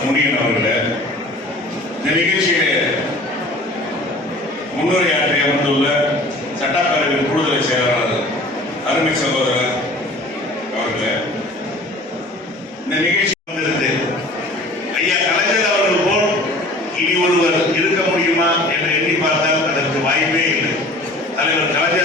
முனியன் அவர்களே இந்த நிகழ்ச்சியிலே முன்னுரையாற்றி அமர்ந்துள்ள சட்டப்பேரவையின் கூடுதலை செயலாளர் அருமை சகோதரர் அவர்களே இந்த நிகழ்ச்சி வந்திருந்து ஐயா கலைஞர் அவர்கள் போல் இனி ஒருவர் இருக்க முடியுமா என்று எண்ணி பார்த்தால் அதற்கு வாய்ப்பே இல்லை. தலைவர் கலைஞர்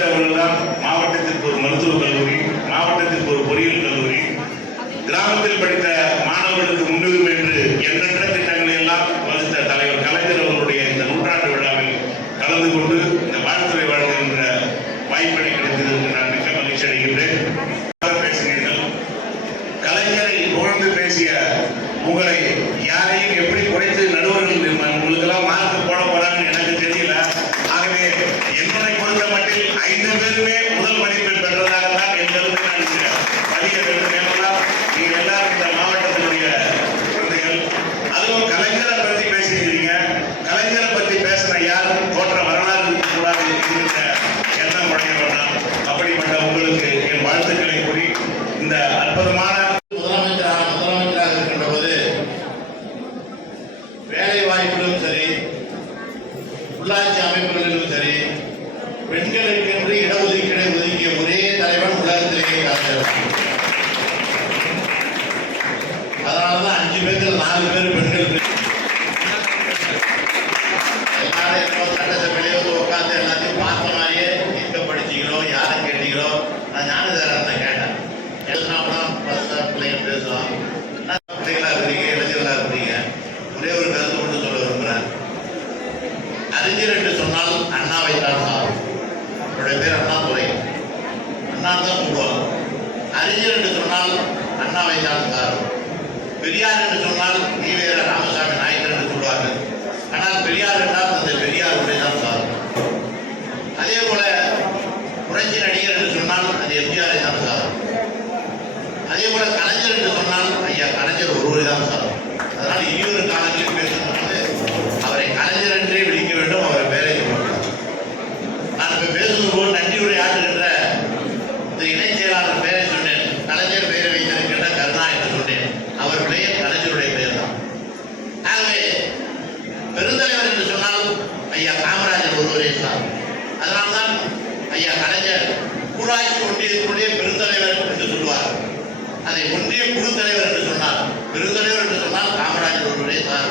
அஞ்சு பேர்கள் நாலு பேர் பெண்கள். எல்லாரும் என்னமோ சட்டசபையிலே வந்து உட்காந்து எல்லாத்தையும் பார்த்த மாதிரியே எங்க படிச்சீங்களோ யாரை கேட்டீங்களோ நான் ஞானதாரத்தை கேட்டேன். எழுதினாப்படம் பஸ் பிள்ளைங்க பேசுவோம் நான் பிள்ளைங்களா இருக்கிறீங்க? இளைஞர்களா இருக்கிறீங்க? ஒரே ஒரு கருத்து மட்டும் சொல்ல விரும்புகிறேன் அறிஞர் என்று சொன்னால் அண்ணாவை தான் சார் அவருடைய பேர் அண்ணாதுரை அண்ணா தான் கூடுவாங்க அறிஞர் என்று சொன்னால் அண்ணாவை தான் சார் பெரியார் என்று சொன்னால் நீ வேற நாயக்கர் என்று சொல்வார்கள் ஆனால் பெரியார் என்றால் அந்த பெரியார் தான் சார் அதே போல புரட்சி நடிகர் என்று சொன்னால் அது எம்ஜிஆரை தான் சார் அதே போல கலைஞர் என்று சொன்னால் ஐயா கலைஞர் ஒருவரை தான் சார் அதனால் இனியொரு காலங்களில் பேசும்போது அவரை கலைஞர் என்றே விழிக்க வேண்டும் அவர் பெயரை சொல்லக்கூடாது நான் இப்ப பேசுவது போல் நன்றி உரை ஆற்றுகின்ற இந்த இணைச் செயலாளர் பெயரை சொன்னேன் கலைஞர் பெயரை வைத்திருக்கின்ற கருணா என்று சொன்னேன் அவர் பெயர் கலைஞருடைய பெயர் தான் ஆகவே பெருந்தலைவர் என்று சொன்னால் ஐயா காமராஜர் ஒருவரே தான் அதனால்தான் ஐயா கலைஞர் ஊராட்சி ஒன்றியத்தினுடைய பெருந்தலைவர் என்று சொல்வார் அதை ஒன்றிய குழு தலைவர் என்று சொன்னார். பெருந்தலைவர் என்று சொன்னால் காமராஜர் ஒருவரே சார்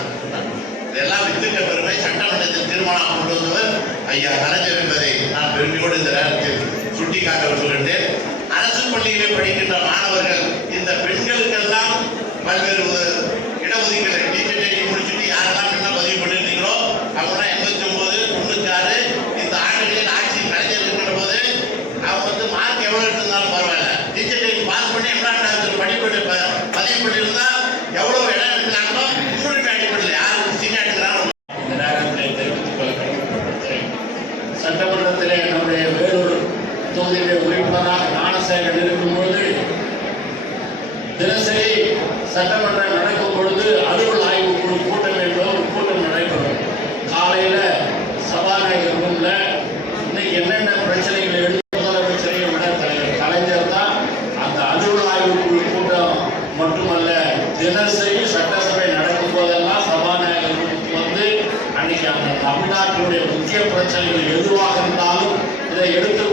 இதெல்லாம் வித்திட்ட பெருமை சட்டமன்றத்தில் தீர்மானம் கொண்டு வந்தவர் ஐயா கலைஞர் என்பதை நான் பெருமையோடு இந்த நேரத்தில் சுட்டிக்காட்ட விரும்புகின்றேன் அரசு பள்ளியிலே படிக்கின்ற மாணவர்கள் இந்த பெண்களுக்கெல்லாம் பல்வேறு சட்டமன்றம் நடக்கும் பொழுது அலுவல் ஆய்வு குழு கூட்டம் என்ற ஒரு கூட்டம் நடைபெறும். காலையில சபாநாயகர் ரூம்ல இன்னைக்கு என்னென்ன பிரச்சனைகள் எழுதி முதலமைச்சரை விட தலைவர் கலைஞர் தான் அந்த அலுவல் ஆய்வு குழு கூட்டம் மட்டுமல்ல தினசரி சட்டசபை நடக்கும் போதெல்லாம் சபாநாயகர் ரூமுக்கு வந்து அன்னைக்கு அந்த தமிழ்நாட்டினுடைய முக்கிய பிரச்சனைகள் எதுவாக இருந்தாலும் இதை எடுத்து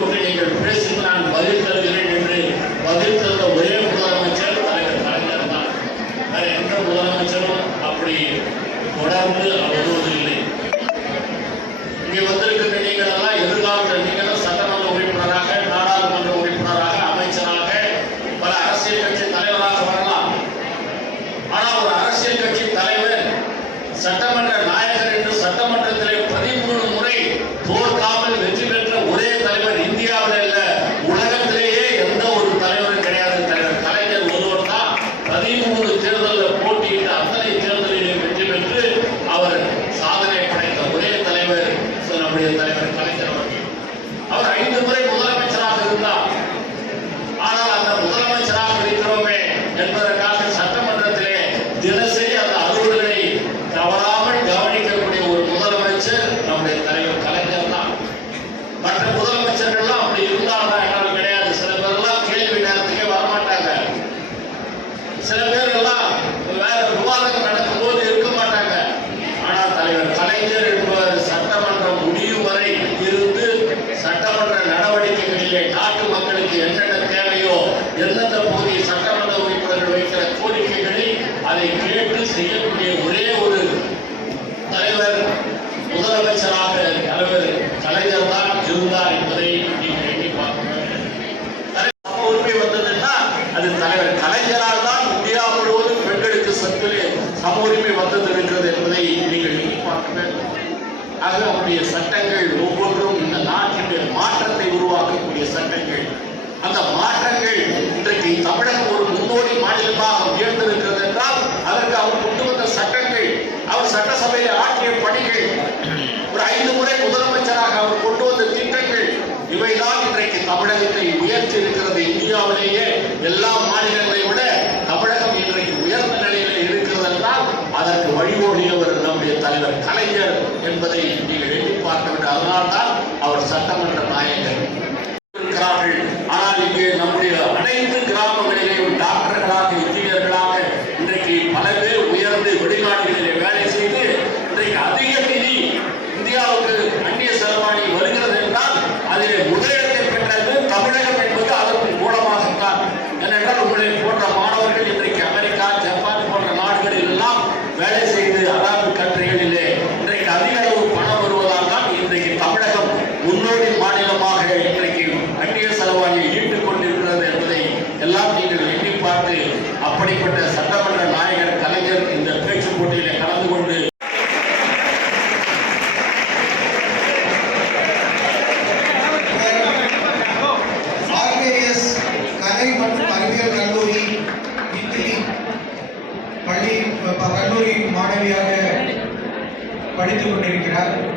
படித்துக் கொண்டிருக்கிறார்.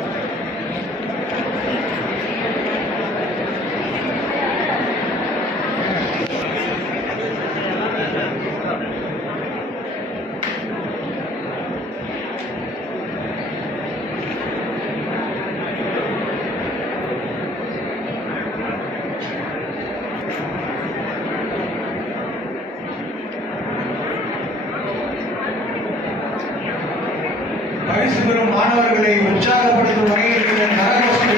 பரிசு பெறும் மாணவர்களை உற்சாகப்படுத்தும் வகையில் இந்த கரகோஷம்